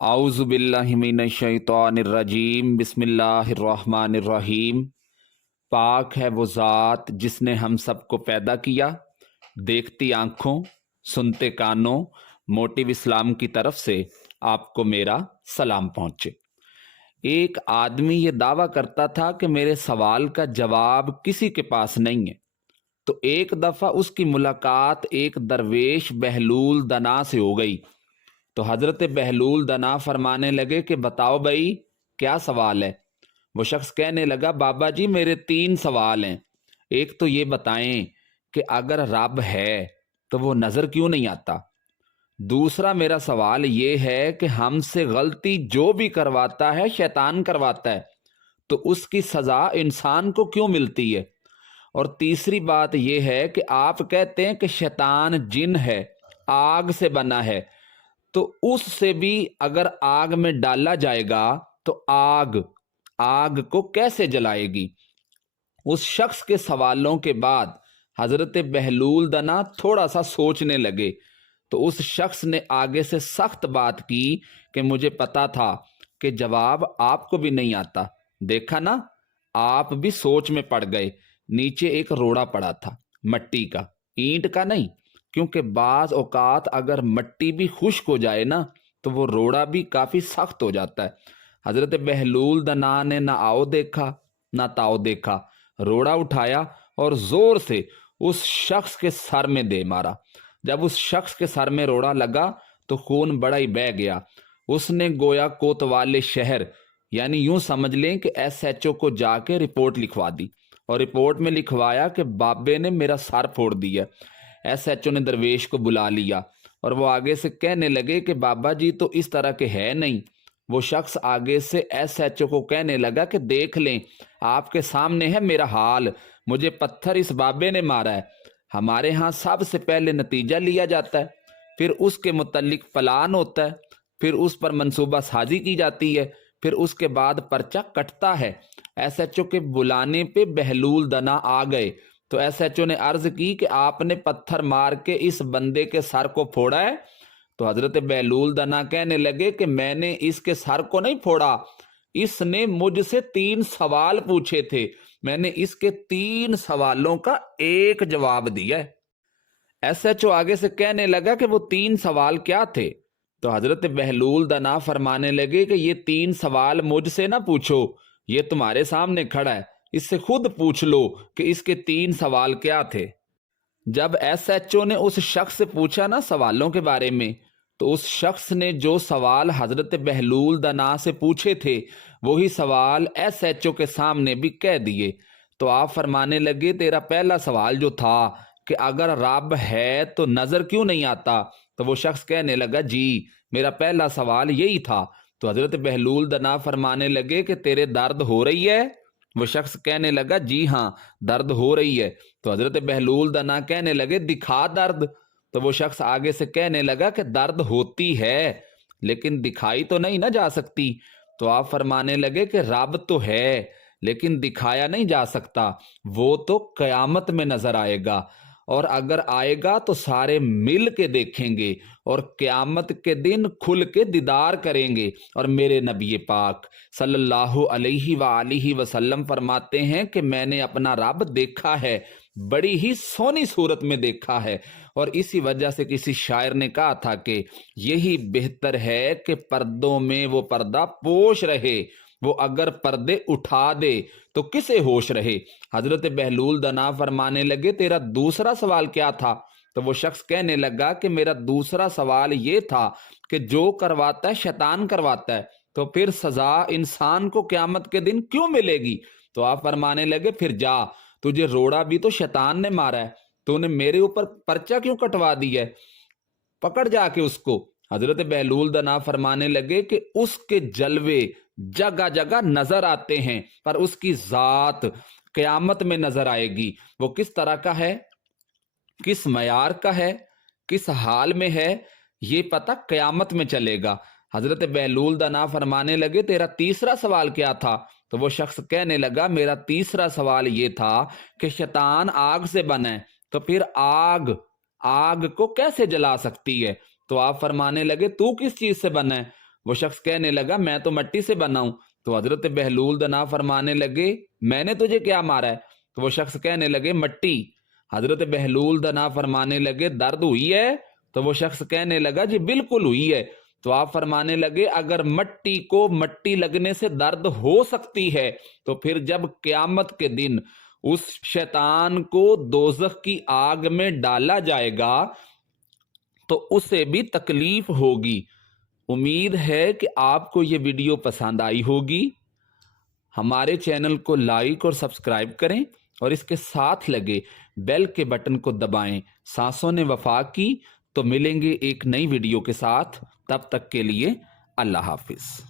आउज़ु बिल्लाहि मिनश शैतानिर्रजीम बिस्मिल्लाहिर्रहमानिर्रहीम। पाक है वो ज़ात जिसने हम सबको पैदा किया, देखती आँखों सुनते कानों। मोटिव इस्लाम की तरफ से आपको मेरा सलाम पहुँचे। एक आदमी ये दावा करता था कि मेरे सवाल का जवाब किसी के पास नहीं है। तो एक दफ़ा उसकी मुलाकात एक दरवेश बहलूल दना से हो गई। तो हजरत बहलूल दना फरमाने लगे कि बताओ भाई, क्या सवाल है। वो शख्स कहने लगा, बाबा जी मेरे 3 सवाल हैं। एक तो ये बताएं कि अगर रब है तो वो नज़र क्यों नहीं आता। दूसरा मेरा सवाल ये है कि हमसे गलती जो भी करवाता है शैतान करवाता है, तो उसकी सज़ा इंसान को क्यों मिलती है। और तीसरी बात यह है कि आप कहते हैं कि शैतान जिन है, आग से बना है, तो उससे भी अगर आग में डाला जाएगा तो आग आग को कैसे जलाएगी। उस शख्स के सवालों के बाद हजरत बहलूल दना थोड़ा सा सोचने लगे। तो उस शख्स ने आगे से सख्त बात की कि मुझे पता था कि जवाब आपको भी नहीं आता। देखा ना, आप भी सोच में पड़ गए। नीचे एक रोड़ा पड़ा था, मट्टी का, ईंट का नहीं, क्योंकि बाज औकात अगर मट्टी भी खुश्क हो जाए ना तो वो रोड़ा भी काफी सख्त हो जाता है। हजरत बहलूल दना ने ना आओ देखा ना ताओ देखा, रोड़ा उठाया और जोर से उस शख्स के सर में दे मारा। जब उस शख्स के सर में रोड़ा लगा तो खून बड़ा ही बह गया। उसने गोया कोतवाले शहर, यानी यूं समझ लें कि SHO को जाके रिपोर्ट लिखवा दी, और रिपोर्ट में लिखवाया कि बाबे ने मेरा सर फोड़ दिया। SHO ने दरवेश को बुला लिया और वो आगे से कहने लगे कि बाबा जी तो इस तरह के है नहीं। वो शख्स आगे से SHO को कहने लगा कि देख लें, आपके सामने है मेरा हाल, मुझे पत्थर इस बाबे ने मारा है। हमारे यहाँ सबसे पहले नतीजा लिया जाता है, फिर उसके मुतल्लिक प्लान होता है, फिर उस पर मंसूबा साजी की जाती है, फिर उसके बाद पर्चा कटता है। SHO के बुलाने पे बहलूल दना आ गए तो SHO ने अर्ज की कि आपने पत्थर मार के इस बंदे के सर को फोड़ा है। तो हजरत बहलूल दना कहने लगे कि मैंने इसके सर को नहीं फोड़ा, इसने मुझसे 3 सवाल पूछे थे, मैंने इसके 3 सवालों का एक जवाब दिया है। SHO आगे से कहने लगा कि वो 3 सवाल क्या थे। तो हजरत बहलूल दना फरमाने लगे कि ये 3 सवाल मुझसे ना पूछो, ये तुम्हारे सामने खड़ा है, इससे खुद पूछ लो कि इसके 3 सवाल क्या थे। जब SHO ने उस शख्स से पूछा ना सवालों के बारे में, तो उस शख्स ने जो सवाल हजरत बहलूल दना से पूछे थे वही सवाल SHO के सामने भी कह दिए। तो आप फरमाने लगे, तेरा पहला सवाल जो था कि अगर रब है तो नजर क्यों नहीं आता, तो वो शख्स कहने लगा, जी मेरा पहला सवाल यही था। तो हजरत बहलूल दना फरमाने लगे कि तेरे दर्द हो रही है। वो शख्स कहने लगा, जी हाँ दर्द हो रही है। तो हजरत बहलूल दना कहने लगे, दिखा दर्द। तो वो शख्स आगे से कहने लगा कि दर्द होती है लेकिन दिखाई तो नहीं ना जा सकती। तो आप फरमाने लगे कि रब तो है लेकिन दिखाया नहीं जा सकता, वो तो कयामत में नजर आएगा, और अगर आएगा तो सारे मिल के देखेंगे और क़यामत के दिन खुल के दीदार करेंगे। और मेरे नबी पाक सल्लल्लाहु अलैहि वसल्लम फरमाते हैं कि मैंने अपना रब देखा है, बड़ी ही सोनी सूरत में देखा है। और इसी वजह से किसी शायर ने कहा था कि यही बेहतर है कि पर्दों में वो पर्दा पोश रहे, वो अगर पर्दे उठा दे तो किसे होश रहे। हजरत बहलूल दना फरमाने लगे, तेरा दूसरा सवाल क्या था। तो वो शख्स कहने लगा कि मेरा दूसरा सवाल ये था कि जो करवाता है शैतान करवाता है, तो फिर सजा इंसान को क़यामत के दिन क्यों मिलेगी। तो आप फरमाने लगे, फिर जा, तुझे रोड़ा भी तो शैतान ने मारा है, तूने मेरे ऊपर पर्चा क्यों कटवा दिया है, पकड़ जाके उसको। हजरत बहलूल दना फरमाने लगे कि उसके जलवे जगह जगह नजर आते हैं पर उसकी जात कयामत में नजर आएगी। वो किस तरह का है, किस मयार का है, किस हाल में है, ये पता कयामत में चलेगा। हजरत बहलूल दना फरमाने लगे, तेरा तीसरा सवाल क्या था। तो वो शख्स कहने लगा, मेरा तीसरा सवाल ये था कि शैतान आग से बना है, तो फिर आग आग को कैसे जला सकती है। तो आप फरमाने लगे, तू किस चीज से बना है। وہ شخص کہنے لگا میں تو مٹی سے بنا ہوں. تو حضرت بہلول دنا فرمانے لگے میں نے تجھے کیا مارا ہے؟ تو وہ شخص کہنے لگے مٹی. حضرت بہلول دنا فرمانے لگے درد ہوئی ہے؟ تو وہ شخص کہنے لگا جی بالکل ہوئی ہے. تو آپ فرمانے لگے اگر مٹی کو مٹی لگنے سے درد ہو سکتی ہے تو پھر جب قیامت کے دن اس شیطان کو دوزخ کی آگ میں ڈالا جائے گا تو اسے بھی تکلیف ہوگی. امید ہے کہ آپ کو یہ ویڈیو پسند آئی ہوگی. ہمارے چینل کو لائک اور سبسکرائب کریں اور اس کے ساتھ لگے بیل کے بٹن کو دبائیں. سانسوں نے وفا کی. تو ملیں گے ایک نئی ویڈیو کے ساتھ. تب تک کے لیے اللہ حافظ.